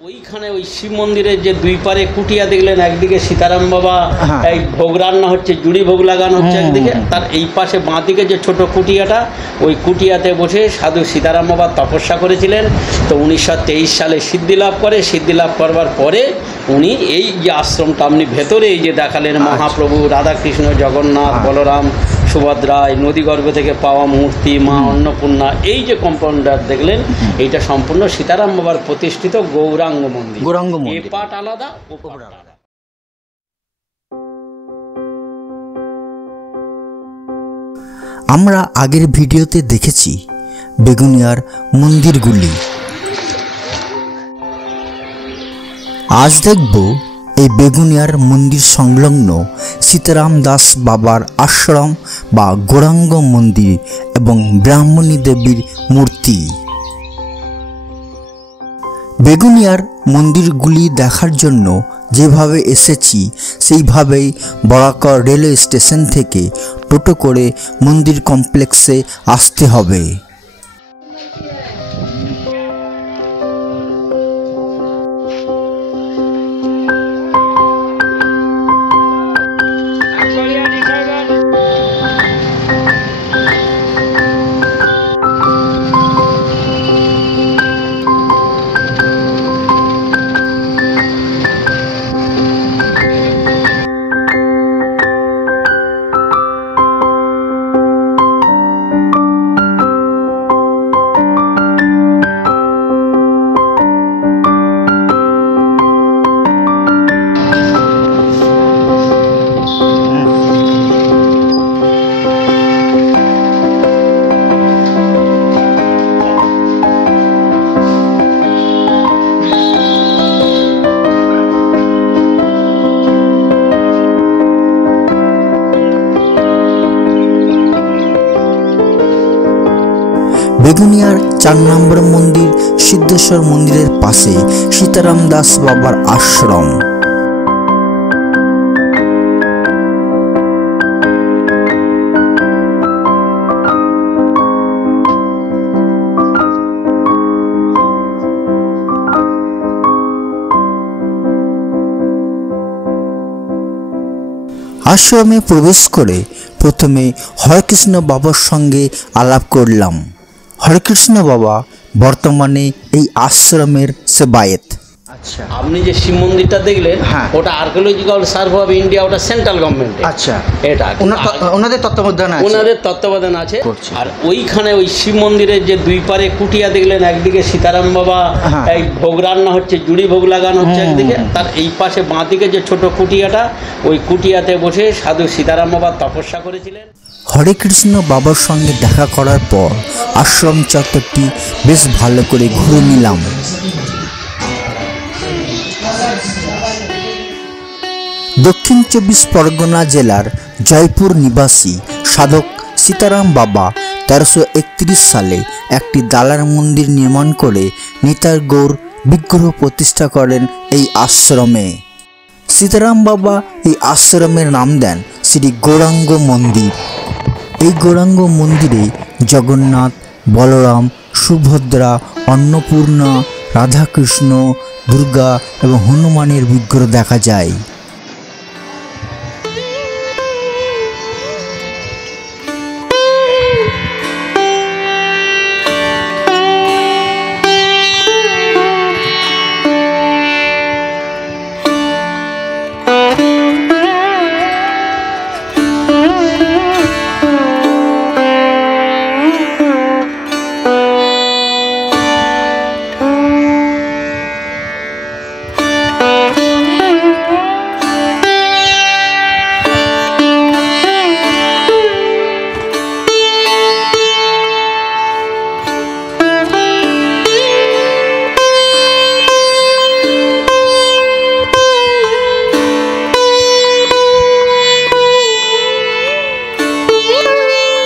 ওইখানে ওই শিব মন্দিরের যে দুই পারে কুটিয়া দেখলেন, একদিকে সীতারাম বাবা এই ভোগ রান্না হচ্ছে, জুড়ি ভোগ লাগানো হচ্ছে একদিকে, তার এই পাশে বাঁ দিকে যে ছোট কুটিয়াটা, ওই কুটিয়াতে বসে সাধু সীতারাম বাবা তপস্যা করেছিলেন। তো 1923 সালে সিদ্ধি লাভ করে। সিদ্ধি লাভ করবার পরে উনি এই যে আশ্রমটা আপনি ভেতরে এই যে দেখালেন, মহাপ্রভু রাধাকৃষ্ণ, জগন্নাথ, বলরাম, সুভদ্রা, নদীগর্ভ থেকে পাওয়া মূর্তি, মা অন্নপূর্ণা, এই যে কম্পাউন্ডার দেখলেন, এইটা সম্পূর্ণ সীতারাম বাবার প্রতিষ্ঠিত গৌরাঙ্গ মন্দির। এ পাট আলাদা, ও পাট আলাদা। আমরা আগের ভিডিওতে দেখেছি বেগুনিয়ার মন্দিরগুলি। আজ দেখব এই বেগুনিয়ার মন্দির সংলগ্ন সীতারাম দাস বাবার আশ্রম বা গৌরাঙ্গ মন্দির এবং ব্রাহ্মণী দেবীর মূর্তি। বেগুনিয়ার মন্দিরগুলি দেখার জন্য যেভাবে এসেছি সেইভাবেই বরাকর রেলওয়ে স্টেশন থেকে টোটো করে মন্দির কমপ্লেক্সে আসতে হবে। বেগুনিয়ার 4 নম্বর মন্দির সিদ্ধেশ্বর মন্দিরের পাশে সীতারাম দাস বাবার আশ্রম। আশ্রমে প্রবেশ করে প্রথমে হরেকৃষ্ণ বাবার সঙ্গে আলাপ করলাম। হরেকৃষ্ণ বাবা বর্তমানে এই আশ্রমের সেবায়েত। আচ্ছা, আপনি যে শিব মন্দিরটা দেখলেন, ওটা আর্কিওলজিক্যাল সার্ভে অফ ইন্ডিয়া, ওটা সেন্ট্রাল গভর্নমেন্ট। আচ্ছা, এটা ওনাদের তত্ত্বাবধান আছে। আর ওইখানে ওই শিব মন্দিরের যে দুই পারে কুটিয়া দেখলেন, একদিকে সীতারাম বাবা এই ভোগ রান্না হচ্ছে, জুড়ি ভোগ লাগানো হচ্ছে একদিকে, তার এই পাশে বাঁ দিকে যে ছোট কুটিয়াটা, ওই কুটিয়াতে বসে সাধু সীতারাম বাবা তপস্যা করেছিলেন। হরে কৃষ্ণ বাবার সঙ্গে দেখা করার পর আশ্রম চত্বরটি বেশ ভালো করে ঘুরে নিলাম। দক্ষিণ 24 পরগনা জেলার জয়পুর নিবাসী সাধক সীতারাম বাবা 1331 সালে একটি দালান মন্দির নির্মাণ করে নিতাই গৌর বিগ্রহ প্রতিষ্ঠা করেন এই আশ্রমে। সীতারাম বাবা এই আশ্রমের নাম দেন শ্রী গৌরাঙ্গ মন্দির। এই গৌরাঙ্গ মন্দিরে জগন্নাথ, বলরাম, সুভদ্রা, অন্নপূর্ণা, রাধাকৃষ্ণ, দুর্গা এবং হনুমানের বিগ্রহ দেখা যায়।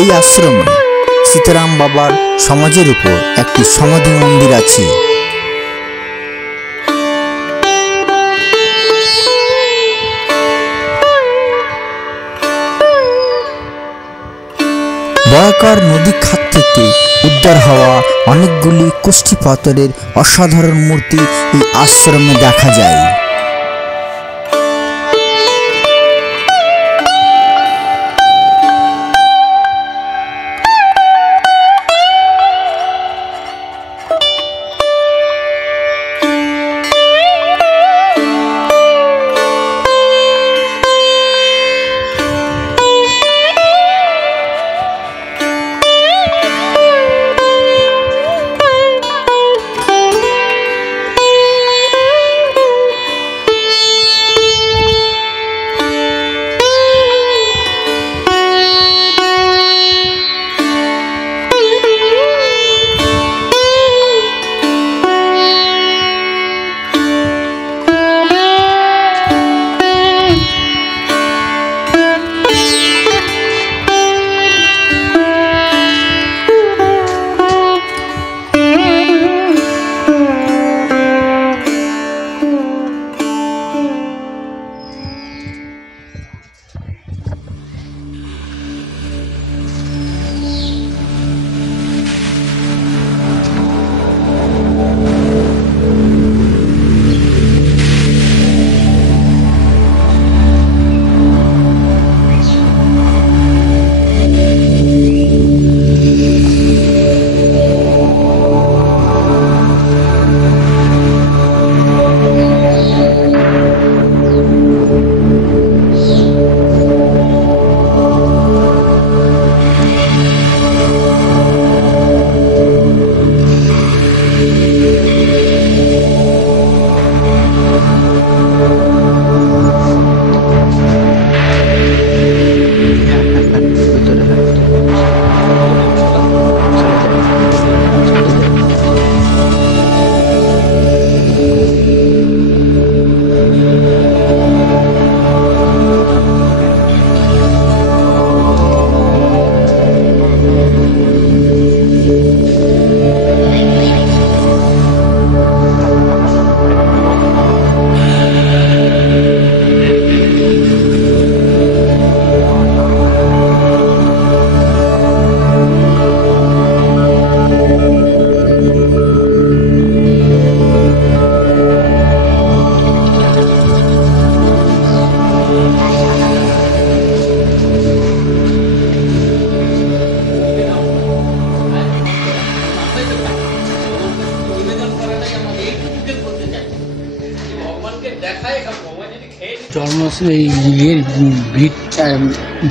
এই আশ্রমে সীতারাম বাবার সমাজের উপর একটি সমাধি মন্দির আছে। বরাকর এলাকার নদী খাত থেকে উদ্ধার হওয়া অনেকগুলি কুষ্টি পাথরের অসাধারণ মূর্তি এই আশ্রমে দেখা যায়।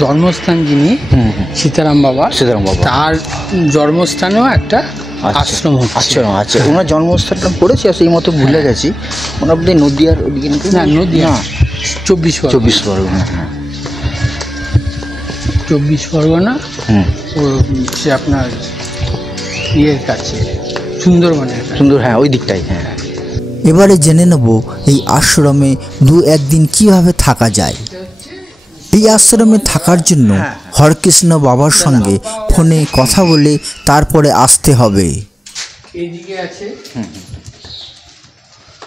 জন্মস্থান যিনি সীতারাম বাবা, তার জন্মস্থানেও একটা আশ্রম আচ্ছা, ওনার জন্মস্থানটা পড়েছি সেই মতো ভুলে গেছি। ওনার নদীয়ার ওদিকে না, নদীয়া 24 পরগনা। 24 পরগনা সে আপনার ইয়ের কাছে সুন্দর, হ্যাঁ ওই দিকটাই। হ্যাঁ, এবারে জেনে নেব এই আশ্রমে 2-1 দিন কিভাবে থাকা যায়। এই আশ্রমে থাকার জন্য হরকৃষ্ণ বাবার সঙ্গে ফোনে কথা বলে তারপরে আসতে হবে। এইদিকে আছে,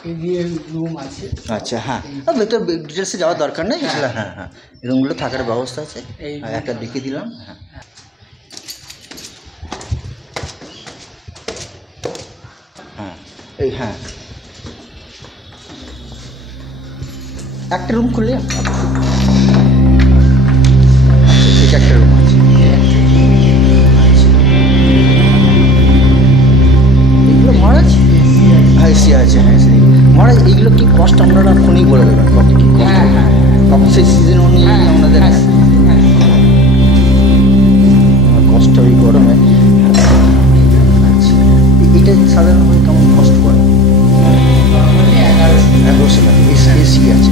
এদিকে রুম আছে। আচ্ছা, হ্যাঁ, ভেতর ডিটেলসে যাওয়ার দরকার নেই। হ্যাঁ, রুমগুলো থাকার ব্যবস্থা আছে, একটা দেখিয়ে দিলাম। হ্যাঁ, একটা রুম খুললে একটা রুম আছে। এগুলো মহারাজ এসি আছে। মহারাজ এইগুলো কি কষ্ট আপনারা ফোনেই বলে দেবেন কত কি? কখন সেই সিজন অনুযায়ী আপনাদের কষ্ট ওই গরমে। আচ্ছা, এটা সাধারণভাবে কেমন কষ্ট পড়ে? 1100 টাকা। এসি আছে।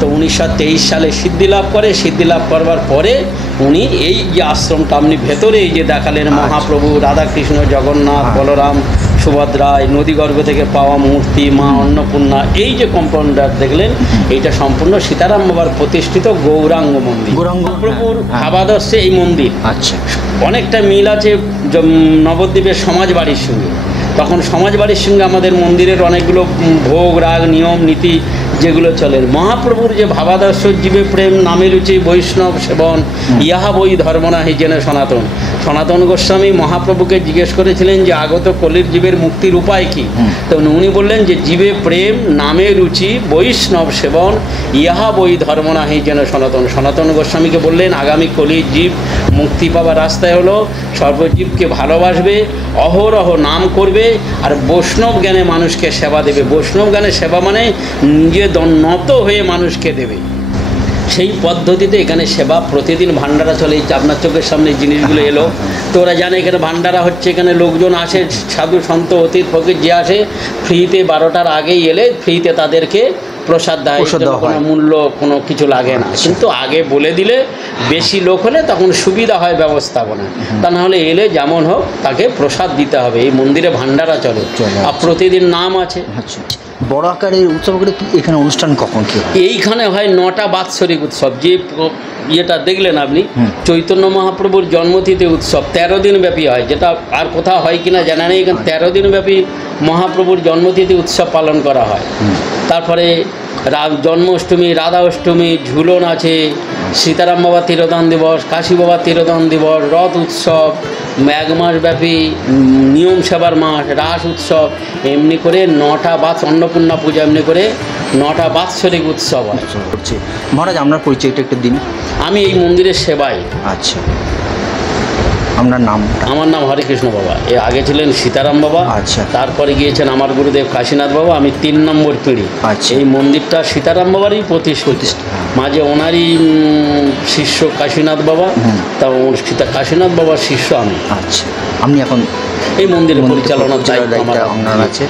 তো 1923 সালে সিদ্ধি লাভ করে। সিদ্ধি লাভ করবার পরে উনি এই যে আশ্রমটা আপনি ভেতরে এই যে দেখালেন, মহাপ্রভু রাধাকৃষ্ণ, জগন্নাথ, বলরাম, সুভদ্রায় নদীগর্ভ থেকে পাওয়া মূর্তি, মা অন্নপূর্ণা, এই যে কম্পাউন্ডার দেখলেন এইটা সম্পূর্ণ সীতারাম বাবার প্রতিষ্ঠিত গৌরাঙ্গ মন্দির। মহাপ্রভুর ভাবাদর্শে এই মন্দির। আচ্ছা, অনেকটা মিল আছে নবদ্বীপের সমাজ বাড়ির সঙ্গে। তখন সমাজ বাড়ির সঙ্গে আমাদের মন্দিরের অনেকগুলো ভোগ রাগ নিয়ম নীতি যেগুলো চলে। মহাপ্রভুর যে ভাবাদর্শ, জীবে প্রেম নামে রুচি বৈষ্ণব সেবন, ইহা বই ধর্মনাহি জেনে সনাতন। সনাতন গোস্বামী মহাপ্রভুকে জিজ্ঞেস করেছিলেন যে আগত কলির জীবের মুক্তির উপায় কী? তো উনি বললেন যে জীবে প্রেম নামে রুচি বৈষ্ণব সেবন, ইহা বই ধর্মনাহি জেনে সনাতন। সনাতন গোস্বামীকে বললেন আগামী কলির জীব মুক্তি পাওয়ার রাস্তায় হলো সর্বজীবকে ভালোবাসবে, অহরহ নাম করবে, আর বৈষ্ণব জ্ঞানে মানুষকে সেবা দেবে। বৈষ্ণব জ্ঞানে সেবা মানে নিজে নত হয়ে মানুষকে দেবে। সেই পদ্ধতিতে এখানে সেবা প্রতিদিন ভান্ডারা চলে। আপনার চোখের সামনে জিনিসগুলো এলো, তো ওরা জানে এখানে ভান্ডারা হচ্ছে, এখানে লোকজন আসে, সাধু সন্ত অতীত ফকির যে আসে ফ্রিতে 12টার আগেই এলে ফ্রিতে তাদেরকে প্রসাদ দেয়, কোনো মূল্য কোনো কিছু লাগে না। কিন্তু আগে বলে দিলে বেশি লোক হলে তখন সুবিধা হয় ব্যবস্থাপনা, তা নাহলে এলে যেমন হোক তাকে প্রসাদ দিতে হবে। এই মন্দিরে ভান্ডারা চলে আর প্রতিদিন নাম আছে। বড় আকারের উৎসব করে এখানে অনুষ্ঠান কখন কি? এইখানে হয় 9টা বাৎসরিক উৎসব। যে ইয়েটা দেখলেন আপনি, চৈতন্য মহাপ্রভুর জন্মতিথি উৎসব 13 দিন ব্যাপী হয়, যেটা আর কোথাও হয় কিনা জানা নেই। এখানে 13 দিন ব্যাপী মহাপ্রভুর জন্মতিথি উৎসব পালন করা হয়। তারপরে জন্মাষ্টমী, রাধা অষ্টমী, ঝুলন আছে, সীতারাম বাবা তিরোধান দিবস, কাশী বাবা তিরোধান দিবস, রথ উৎসব, 1 মাস ব্যাপী নিয়ম সেবার মাস, রাস উৎসব, এমনি করে 9টা অন্নপূর্ণা পূজা, এমনি করে 9টা বাৎসরিক উৎসব করছে। মহারাজ আপনার পরিচয়টা একটু দিন। আমি এই মন্দিরের সেবাই। আচ্ছা, আপনার নাম? আমার নাম হরেকৃষ্ণ বাবা। এর আগে ছিলেন সীতারাম বাবা। আচ্ছা। তারপরে গিয়েছেন আমার গুরুদেব কাশীনাথ বাবা। আমি 3 নম্বর পিঁড়ি। আচ্ছা। এই মন্দিরটা সীতারাম বাবারই প্রতিষ্ঠিত, মাঝে ওনারই শিষ্য কাশীনাথ বাবা, তা কাশীনাথ বাবার শিষ্য আমি। আচ্ছা, আপনি এখন এই মন্দিরের পরিচালনার দায়িত্ব আপনার আছে।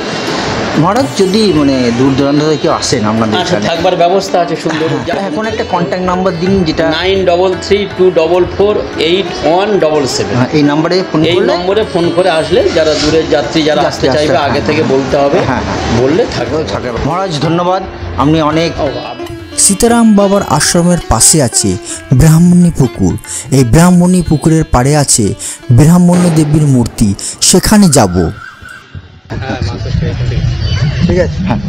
মহারাজ যদি মানে দূর দূরান্ত থেকে কেউ আসেন আপনাদের এখানে, থাকবার ব্যবস্থা আছে সুন্দর। এখন একটা কন্ট্যাক্ট নাম্বার দিন, যেটা 9332448177। এই নাম্বারে ফোন, এই নম্বরে ফোন করে আসলে যারা দূরের যাত্রী যারা আসতে চাইবে আগে থেকে বলতে হবে, বললে থাকবে। মহারাজ ধন্যবাদ, আপনি অনেক। সীতারাম বাবার আশ্রমের পাশে আছে ব্রাহ্মণী পুকুর। এই ব্রাহ্মণী পুকুরের পাড়ে আছে ব্রাহ্মণী দেবীর মূর্তি, সেখানে যাব। ঠিক আছে, হ্যাঁ।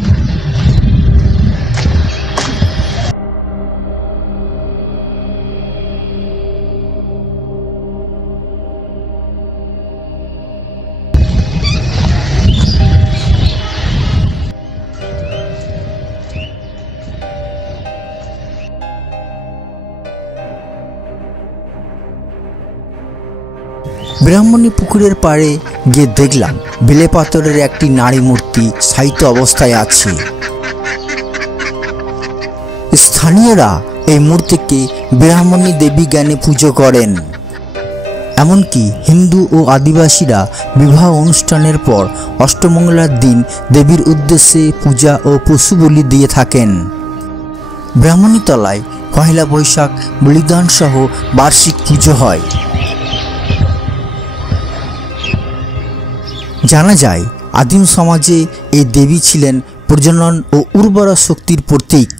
ব্রাহ্মণী পুকুরের পাড়ে গিয়ে দেখলাম বেলে পাথরের একটি নারী মূর্তি শায়িত অবস্থায় আছে। স্থানীয়রা এই মূর্তিকে ব্রাহ্মণী দেবী জ্ঞানে পুজো করেন। এমনকি হিন্দু ও আদিবাসীরা বিবাহ অনুষ্ঠানের পর অষ্টমঙ্গলার দিন দেবীর উদ্দেশ্যে পূজা ও পশু বলি দিয়ে থাকেন। ব্রাহ্মণীতলায় পয়লা বৈশাখ বলিদান সহ বার্ষিক পুজো হয়। জানা যায় আদিম সমাজে এই দেবী ছিলেন প্রজনন ও উর্বরা শক্তির প্রতীক।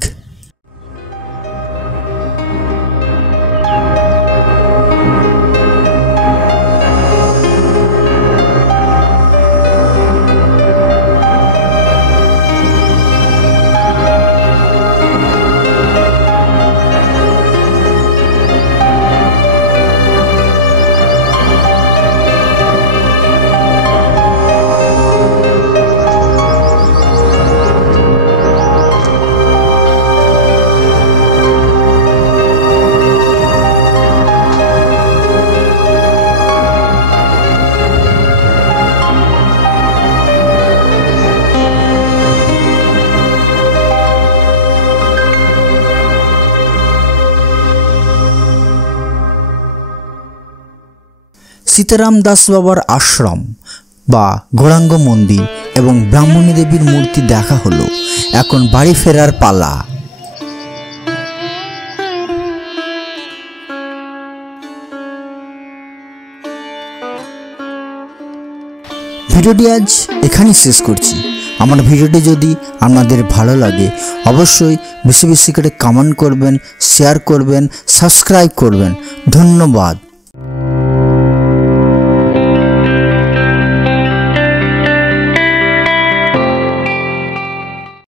সীতারাম দাস বাবার আশ্রম বা গৌরাঙ্গ মন্দির এবং ব্রাহ্মণী দেবীর মূর্তি দেখা হলো। এখন বাড়ি ফেরার পালা। ভিডিওটি আজ এখানেই শেষ করছি। আমার ভিডিওটি যদি আপনাদের ভালো লাগে অবশ্যই বেশি বেশি করে কমেন্ট করবেন, শেয়ার করবেন, সাবস্ক্রাইব করবেন। ধন্যবাদ।